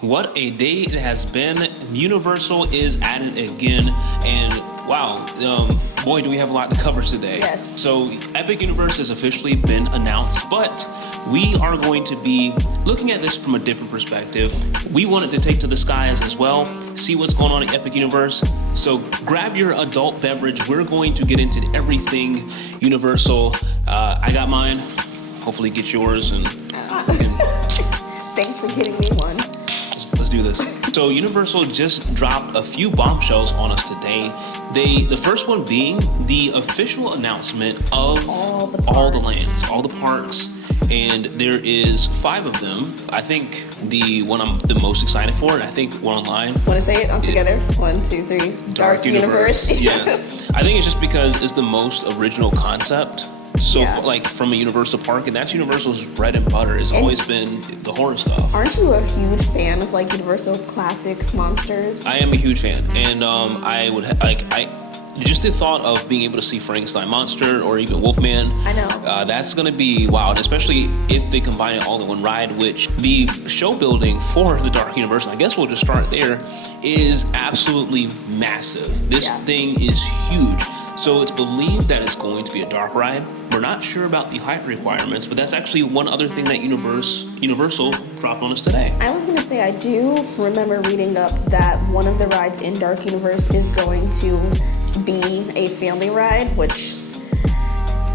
what a day it has been. Universal is at it again, and wow, boy, do we have a lot to cover today. Yes. So Epic Universe has officially been announced, but we are going to be looking at this from a different perspective. We wanted to take to the skies as well, see what's going on in Epic Universe. So grab your adult beverage. We're going to get into everything Universal. I got mine. Hopefully get yours. And Thanks for getting me one. Let's do this. So Universal just dropped a few bombshells on us today. The first one being the official announcement of all the lands, all the parks. And there is 5 of them. I think the one I'm the most excited for, and I think one online. Want to say it all together? 1, 2, 3. Dark Universe. Yes. I think it's just because it's the most original concept. So, Yeah. like, from a Universal park, and that's Universal's bread and butter. It's always been the horror stuff. Aren't you a huge fan of like Universal classic monsters? I am a huge fan, and I would just the thought of being able to see Frankenstein monster or even Wolfman. I know. That's gonna be wild, especially if they combine it all in one ride. Which the show building for the Dark Universe, I guess we'll just start there, is absolutely massive. This thing is huge. So it's believed that it's going to be a dark ride. We're not sure about the height requirements, but that's actually one other thing that Universal dropped on us today. I was going to say, I do remember reading up that one of the rides in Dark Universe is going to be a family ride, which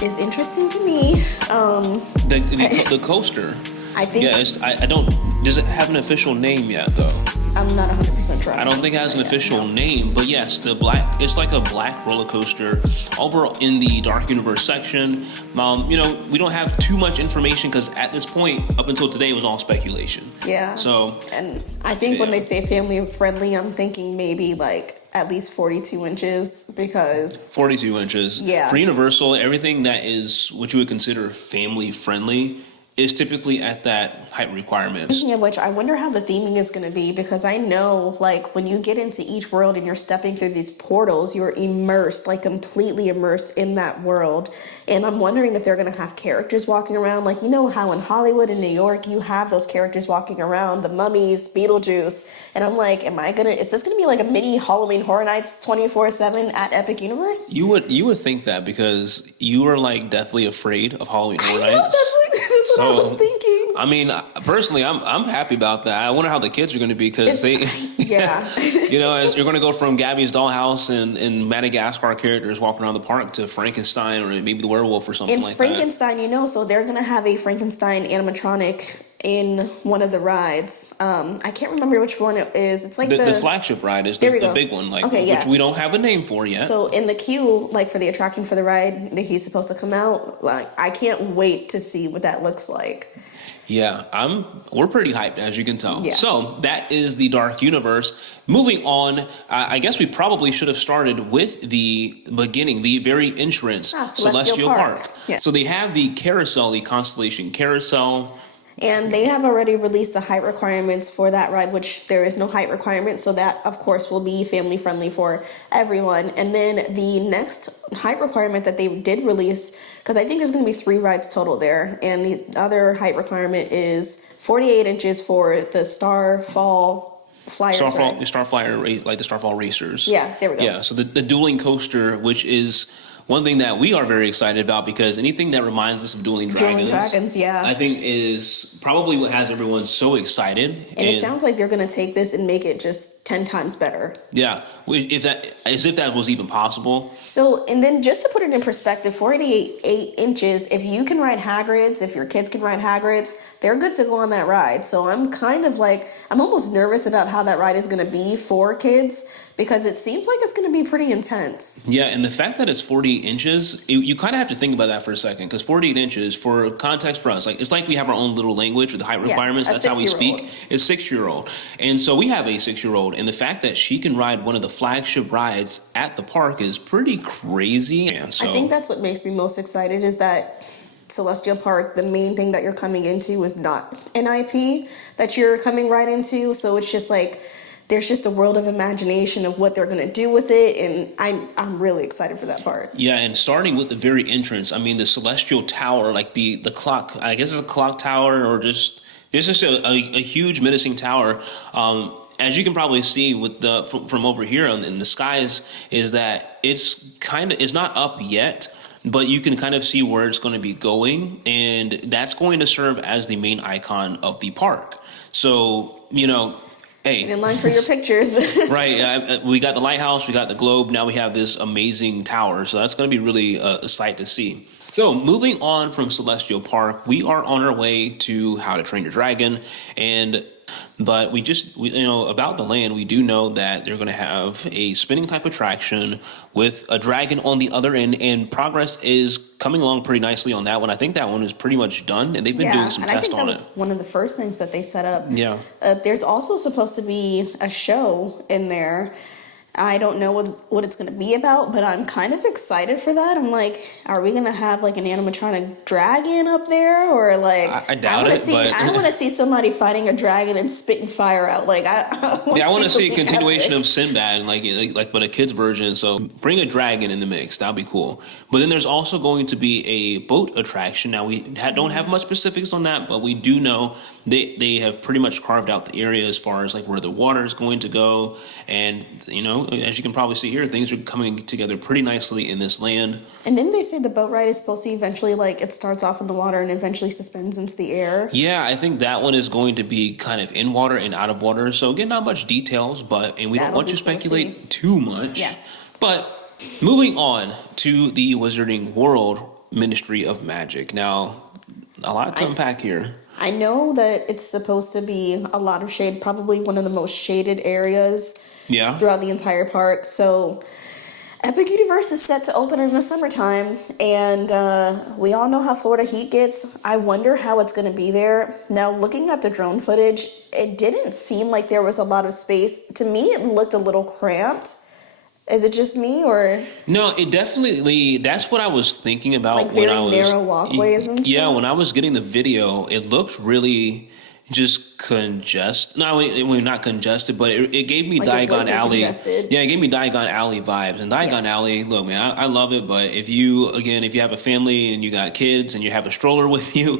is interesting to me. The coaster. I think. Yeah, I don't. Does it have an official name yet, though? I'm not 100% sure. I don't think it has an official name, but yes, it's like a black roller coaster over in the Dark Universe section. We don't have too much information because at this point, up until today, it was all speculation. Yeah. So. And I think when they say family friendly, I'm thinking maybe like at least 42 inches because 42 inches. Yeah. For Universal, everything that is what you would consider family friendly is typically at that height requirement. Speaking of which, I wonder how the theming is going to be, because I know, like, when you get into each world and you're stepping through these portals, you're immersed, like, completely immersed in that world. And I'm wondering if they're going to have characters walking around. Like, you know how in Hollywood and New York, you have those characters walking around, the mummies, Beetlejuice. And I'm like, is this going to be like a mini Halloween Horror Nights 24/7 at Epic Universe? You would think that because you are, like, deathly afraid of Halloween Horror Nights. That's what I was thinking. I mean, personally, I'm happy about that. I wonder how the kids are going to be because yeah. As you're going to go from Gabby's Dollhouse and Madagascar characters walking around the park to Frankenstein or maybe the werewolf or something like Frankenstein, so they're going to have a Frankenstein animatronic in one of the rides. I can't remember which one it is. It's like the flagship ride is the big one, which we don't have a name for yet. So in the queue, like for the attraction for the ride that he's supposed to come out, like I can't wait to see what that looks like. Yeah, we're pretty hyped, as you can tell. Yeah. So that is the Dark Universe. Moving on, I guess we probably should have started with the beginning, the very entrance, Celestial Park. Yeah. So they have the carousel, the Constellation Carousel. And they have already released the height requirements for that ride, which there is no height requirement. So that, of course, will be family friendly for everyone. And then the next height requirement that they did release, because I think there's going to be 3 rides total there. And the other height requirement is 48 inches for the Starfall Flyers. Starflyer, like the Starfall Racers. Yeah, there we go. Yeah, so the dueling coaster, which is one thing that we are very excited about because anything that reminds us of Dueling Dragons, yeah, I think is probably what has everyone so excited. And it sounds like they're going to take this and make it just 10 times better. Yeah, if that was even possible. So, and then just to put it in perspective, 48 inches, if you can ride Hagrid's, if your kids can ride Hagrid's, they're good to go on that ride. So I'm kind of like, I'm almost nervous about how that ride is going to be for kids because it seems like it's going to be pretty intense. Yeah, and the fact that it's 48 inches, you kind of have to think about that for a second because 48 inches, for context for us, like it's like we have our own little language with the height requirements. That's how we speak. It's 6-year-old. And so we have a 6-year-old, and the fact that she can ride one of the flagship rides at the park is pretty crazy. And so, I think that's what makes me most excited is that Celestial Park, the main thing that you're coming into is not an IP that you're coming right into. So it's just like, there's just a world of imagination of what they're going to do with it, and I'm really excited for that part. Yeah, and starting with the very entrance, I mean, the Celestial Tower, like the clock, I guess it's a clock tower or just It's just a huge menacing tower. As you can probably see with the from over here in the skies, is that it's not up yet, but you can kind of see where it's going to be going, and that's going to serve as the main icon of the park. So, hey, Get in line for your pictures. right. We got the lighthouse, we got the globe. Now we have this amazing tower. So that's going to be really a sight to see. So moving on from Celestial Park, we are on our way to How to Train Your Dragon, but about the land, we do know that they're going to have a spinning type attraction with a dragon on the other end, and progress is coming along pretty nicely on that one. I think that one is pretty much done, and they've been doing some tests on it. I think that was one of the first things that they set up. Yeah. There's also supposed to be a show in there. I don't know what it's going to be about, but I'm kind of excited for that. I'm like, are we going to have like an animatronic dragon up there, or like? I doubt it. I want to see somebody fighting a dragon and spitting fire out. Like I want to see a continuation of Sinbad, like but a kids version. So bring a dragon in the mix. That'd be cool. But then there's also going to be a boat attraction. Now we don't have much specifics on that, but we do know they have pretty much carved out the area as far as like where the water is going to go, and as you can probably see here, things are coming together pretty nicely in this land. And didn't they say the boat ride is supposed to eventually, like, it starts off in the water and eventually suspends into the air? Yeah, I think that one is going to be kind of in water and out of water. So again, not much details, and we don't want to speculate too much. Yeah. But moving on to the Wizarding World Ministry of Magic. Now, a lot to unpack here. I know that it's supposed to be a lot of shade, probably one of the most shaded areas throughout the entire park. So Epic Universe is set to open in the summertime, and we all know how Florida heat gets. I wonder how it's going to be there. Now, looking at the drone footage, it didn't seem like there was a lot of space. To me, it looked a little cramped. Is it just me, or? No, it definitely, that's what I was thinking about like when I was... narrow walkways and stuff? Yeah, when I was getting the video, it looked really just congested. No, not congested, but it gave me like Diagon Alley. Congested. Yeah, it gave me Diagon Alley vibes. And Diagon Alley, look, man, I love it, but if you have a family and you got kids and you have a stroller with you,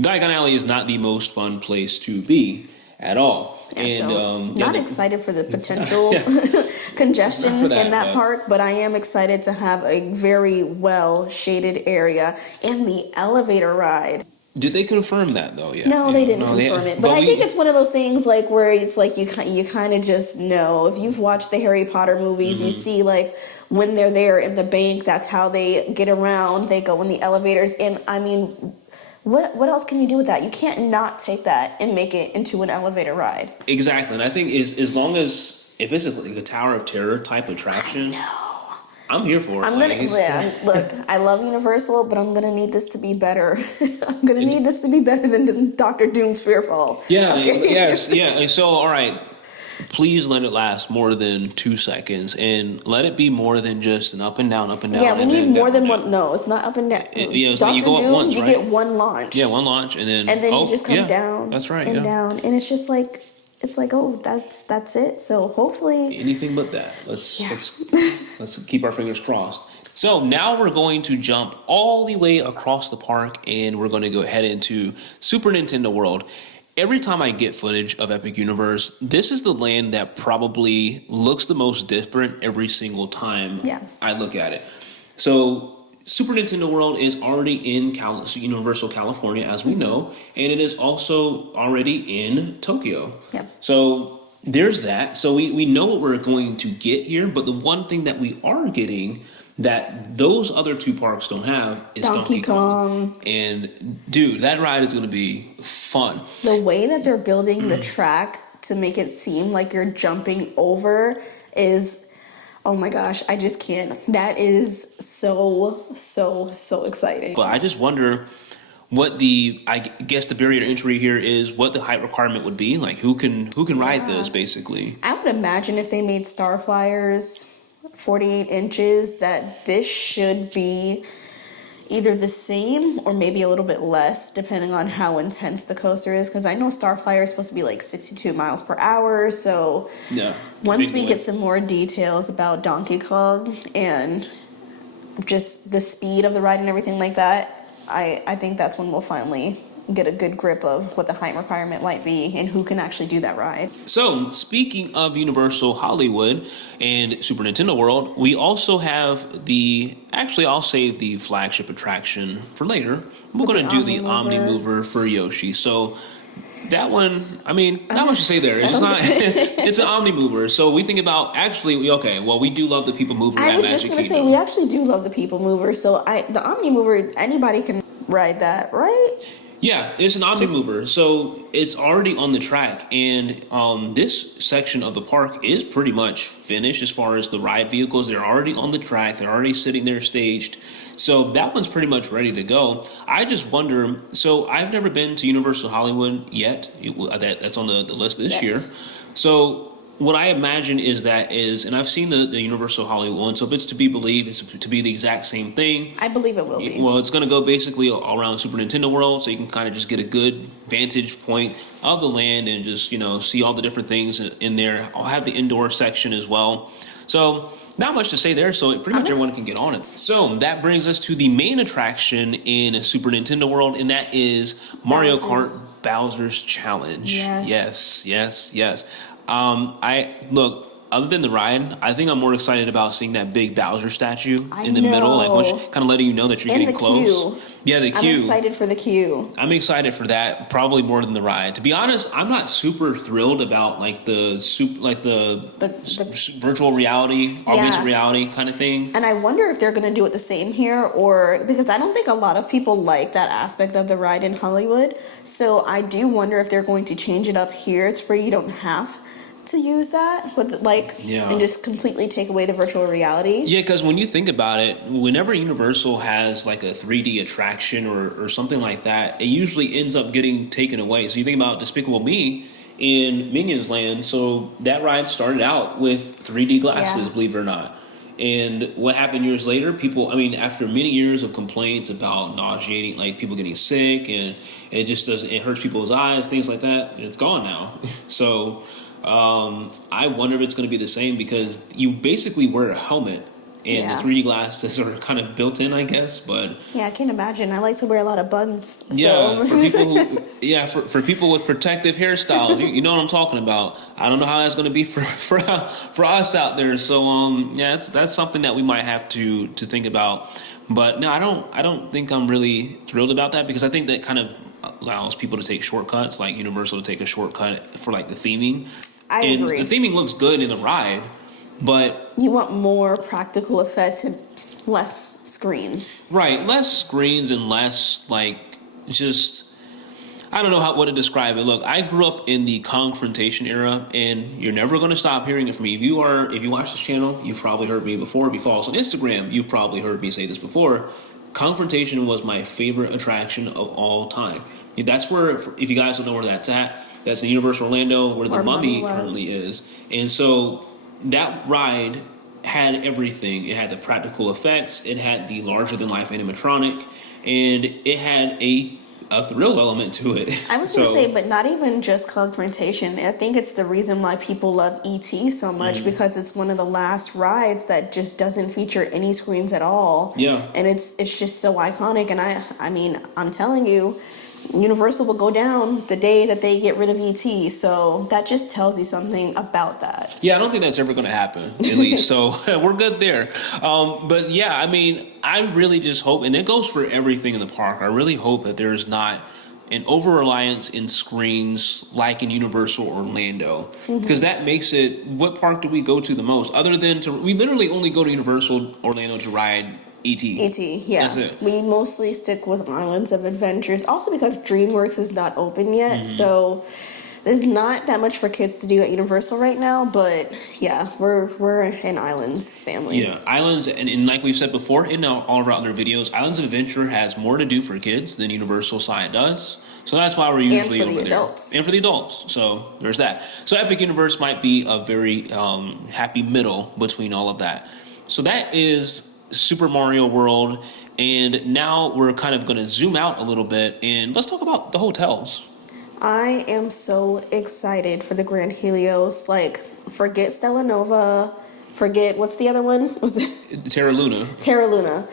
Diagon Alley is not the most fun place to be at all. Yeah, and not excited for the potential congestion in that park, but I am excited to have a very well shaded area and the elevator ride. Did they confirm that though? Yeah. No, they didn't confirm it. But I think it's one of those things like where it's like you kind of just know. If you've watched the Harry Potter movies, you see like when they're there in the bank, that's how they get around. They go in the elevators, and I mean, what else can you do with that? You can't not take that and make it into an elevator ride. Exactly, and I think as long as if it's like a Tower of Terror type attraction. I'm here for it. Look, I love Universal, but I'm gonna need this to be better. I'm gonna need this to be better than Dr. Doom's Fearfall. Yeah, okay? Yes, yeah. So, all right, please let it last more than 2 seconds, and let it be more than just an up and down, up and down. Yeah, we need more than one. No, it's not up and down. It's Dr. like you go Doom, up once, right? You get one launch. Yeah, one launch, and then you just come down. That's right. And down, and it's just like. It's like, oh, that's it. So hopefully anything but that. Let's keep our fingers crossed. So now we're going to jump all the way across the park, and we're going to go head into Super Nintendo World. Every time I get footage of Epic Universe, this is the land that probably looks the most different every single time I look at it. So Super Nintendo World is already in Universal California, as we know, and it is also already in Tokyo. Yep. So there's that. So we know what we're going to get here, but the one thing that we are getting that those other two parks don't have is Donkey Kong. And dude, that ride is going to be fun. The way that they're building the track to make it seem like you're jumping over is... Oh my gosh, I just can't. That is so exciting. But I just wonder what the barrier to entry here is, what the height requirement would be. Like who can ride this basically? I would imagine if they made Star Flyers 48 inches that this should be either the same or maybe a little bit less depending on how intense the coaster is, because I know Starflyer is supposed to be like 62 miles per hour. So once we get some more details about Donkey Kong and just the speed of the ride and everything like that, I think that's when we'll finally get a good grip of what the height requirement might be and who can actually do that ride. So, speaking of Universal Hollywood and Super Nintendo World, we also have actually, I'll save the flagship attraction for later. We're going to do the Omni Mover for Yoshi. So, that one, I mean, not much to say there. It's not. It's an Omni Mover. So we think about we do love the People Mover. I was just going to say we actually do love the People Mover. So the Omni Mover, anybody can ride that, right? Yeah, it's an Omni Mover, so it's already on the track, and this section of the park is pretty much finished as far as the ride vehicles. They're already on the track. They're already sitting there staged. So that one's pretty much ready to go. I just wonder, so I've never been to Universal Hollywood yet. That's on the list this year. So what I imagine and I've seen the Universal Hollywood one, so if it's to be believed, it's to be the exact same thing. I believe it will be. Well, it's going to go basically all around Super Nintendo World, so you can kind of just get a good vantage point of the land and just, see all the different things in there. I'll have the indoor section as well. So not much to say there, so pretty much everyone can get on it. So that brings us to the main attraction in Super Nintendo World, and that is Mario Kart Bowser's Challenge. Yes. Other than the ride, I think I'm more excited about seeing that big Bowser statue in the middle, kind of letting you know that you're getting close. Yeah, the queue. I'm excited for the queue. I'm excited for that, probably more than the ride. To be honest, I'm not super thrilled about the virtual reality, augmented reality kind of thing. And I wonder if they're going to do it the same here, or because I don't think a lot of people like that aspect of the ride in Hollywood. So I do wonder if they're going to change it up here to where you don't have to use that, and just completely take away the virtual reality. Yeah, because when you think about it, whenever Universal has like a 3D attraction or something like that, it usually ends up getting taken away. So you think about Despicable Me in Minions Land. So that ride started out with 3D glasses, believe it or not. And what happened years later, after many years of complaints about nauseating, like people getting sick, and it hurts people's eyes, things like that, it's gone now. So I wonder if it's going to be the same, because you basically wear a helmet and the 3D glasses are kind of built in, I guess. But yeah, I can't imagine. I like to wear a lot of buns. Yeah, for people for people with protective hairstyles, you know what I'm talking about. I don't know how that's going to be for us out there. So that's something that we might have to think about. But no, I don't think I'm really thrilled about that, because I think that kind of allows people to take shortcuts, like Universal to take a shortcut for like the theming. I agree. The theming looks good in the ride, but you want more practical effects and less screens. Right, less screens and less I don't know what to describe it. Look, I grew up in the confrontation era, and you're never going to stop hearing it from me. If you watch this channel, you've probably heard me before. If you follow us on Instagram, you've probably heard me say this before. Confrontation was my favorite attraction of all time. That's where, if you guys don't know where that's at, that's in Universal Orlando, where the Mummy currently is. And so that ride had everything. It had the practical effects, it had the larger-than-life animatronic, and it had a thrill element to it. I was going to say, but not even just confrontation. I think it's the reason why people love E.T. so much, because it's one of the last rides that just doesn't feature any screens at all. Yeah. And it's just so iconic. And I'm telling you, Universal will go down the day that they get rid of E.T. So that just tells you something about that. Yeah, I don't think that's ever going to happen, at least. So we're good there. But yeah, I really just hope, and it goes for everything in the park, I really hope that there is not an over-reliance in screens like in Universal Orlando. Because that makes it, what park do we go to the most? Other than we literally only go to Universal Orlando to ride E.T. E.T., yeah. That's it. We mostly stick with Islands of Adventures, also because DreamWorks is not open yet, so there's not that much for kids to do at Universal right now, but yeah, we're an Islands family. Yeah, Islands, and like we've said before in all of our other videos, Islands of Adventure has more to do for kids than Universal side does. So that's why we're usually over there. And for the adults. So there's that. So Epic Universe might be a very happy middle between all of that. So that is Super Mario World, and now we're kind of going to zoom out a little bit and let's talk about the hotels. I am so excited for the Grand Helios. Forget Stella Nova, forget, what's the other one? Was it Terra Luna. Terra Luna.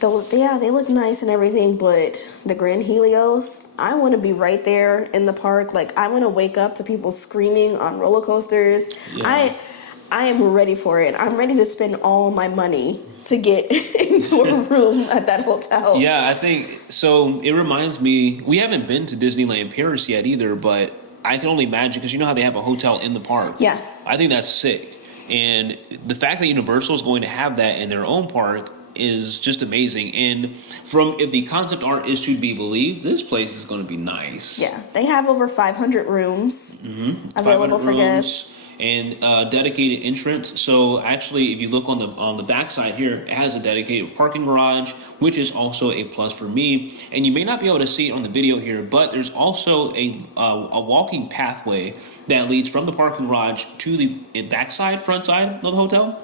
those, yeah, they look nice and everything, but the Grand Helios, I want to be right there in the park. Like, I want to wake up to people screaming on roller coasters. Yeah. I am ready for it. I'm ready to spend all my money to get into a room at that hotel. Yeah, I think so. It reminds me, we haven't been to Disneyland Paris yet either, but I can only imagine because you know how they have a hotel in the park. Yeah. I think that's sick. And the fact that Universal is going to have that in their own park is just amazing. And from if the concept art is to be believed, this place is going to be nice. Yeah, they have over 500 rooms available 500 for rooms guests. and dedicated entrance. So actually, if you look on the back side here, it has a dedicated parking garage, which is also a plus for me. And you may not be able to see it on the video here, but there's also a walking pathway that leads from the parking garage to the front side of the hotel.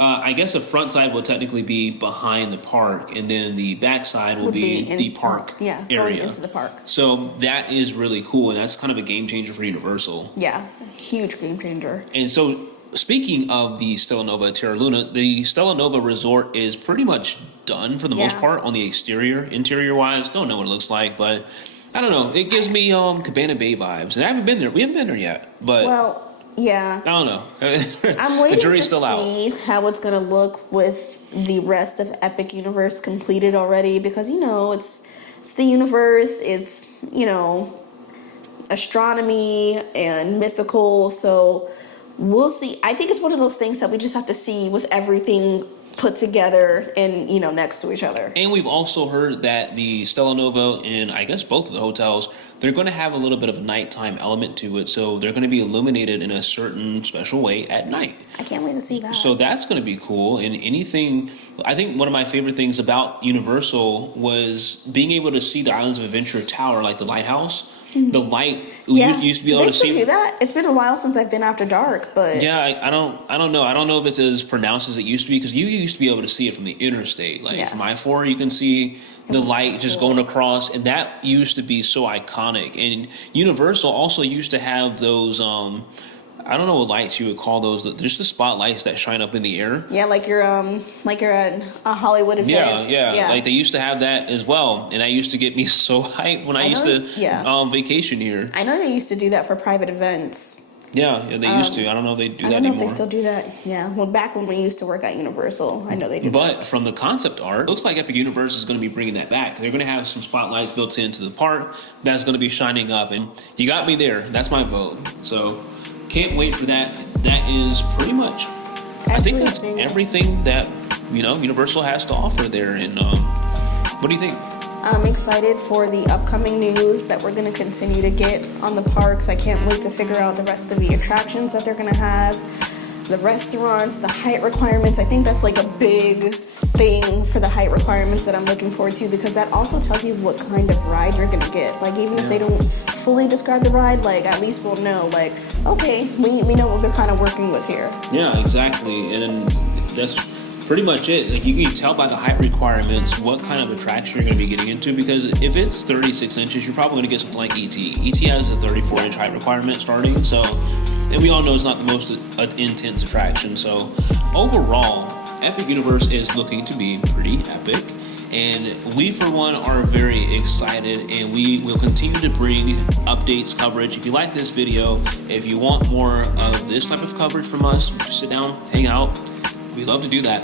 I guess the front side will technically be behind the park, and then the back side will be the park area. Going into the park. So that is really cool, and that's kind of a game changer for Universal. Yeah, huge game changer. And so, speaking of the Stella Nova Terra Luna, the Stella Nova Resort is pretty much done for the most part on the exterior. Interior-wise, don't know what it looks like, but I don't know. It gives me Cabana Bay vibes, and I haven't been there. We haven't been there yet, but well. Yeah. I don't know. I'm waiting the jury's to still see how it's going to look with the rest of Epic Universe completed already, because, you know, it's the universe, it's, you know, astronomy and mythical, so we'll see. I think it's one of those things that we just have to see with everything put together and, you know, next to each other. And we've also heard that the Stella Nova and I guess both of the hotels, they're going to have a little bit of a nighttime element to it. So they're going to be illuminated in a certain special way at night. I can't wait to see that. So that's going to be cool. And anything, I think one of my favorite things about Universal was being able to see the Islands of Adventure Tower, like the lighthouse. The light, you used to be able to see. Do that? It's been a while since I've been after dark, but yeah, I don't know. I don't know if it's as pronounced as it used to be, because you used to be able to see it from the interstate. Like from I-4, you can see the light just going across, and that used to be so iconic. And Universal also used to have those I don't know what lights you would call those. There's the spotlights that shine up in the air. Yeah, like you're at a Hollywood event. Yeah. Like they used to have that as well, and that used to get me so hyped when I used to vacation here. I know they used to do that for private events. Yeah, they used to. I don't know if they do that anymore. I don't know if they still do that. Yeah, well, back when we used to work at Universal, I know they do. But from the concept art, it looks like Epic Universe is going to be bringing that back. They're going to have some spotlights built into the park that's going to be shining up, and you got me there. That's my vote. So can't wait for that. That is pretty much, I think that's everything that, you know, Universal has to offer there. And what do you think? I'm excited for the upcoming news that we're going to continue to get on the parks. I can't wait to figure out the rest of the attractions that they're going to have, the restaurants, the height requirements. I think that's like a big thing for the height requirements that I'm looking forward to, because that also tells you what kind of ride you're going to get. Like, even if they don't fully describe the ride, like, at least we'll know, like, okay, we know what we're kind of working with here. Yeah, exactly. And that's pretty much it. Like, you can tell by the height requirements what kind of attraction you're going to be getting into, because if it's 36 inches, you're probably going to get something like E.T. E.T. has a 34-inch height requirement starting, so, and we all know it's not the most intense attraction. So overall, Epic Universe is looking to be pretty epic, and we for one are very excited, and we will continue to bring updates, coverage. If you like this video, if you want more of this type of coverage from us, just sit down, hang out. We love to do that.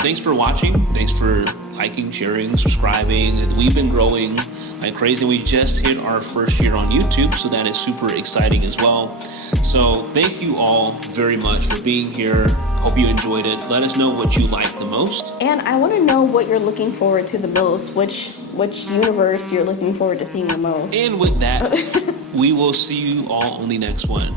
Thanks for watching. Thanks for liking, sharing, subscribing. We've been growing like crazy. We just hit our first year on YouTube, so that is super exciting as well. So thank you all very much for being here. Hope you enjoyed it. Let us know what you liked the most. And I want to know what you're looking forward to the most, which universe you're looking forward to seeing the most. And with that, we will see you all on the next one.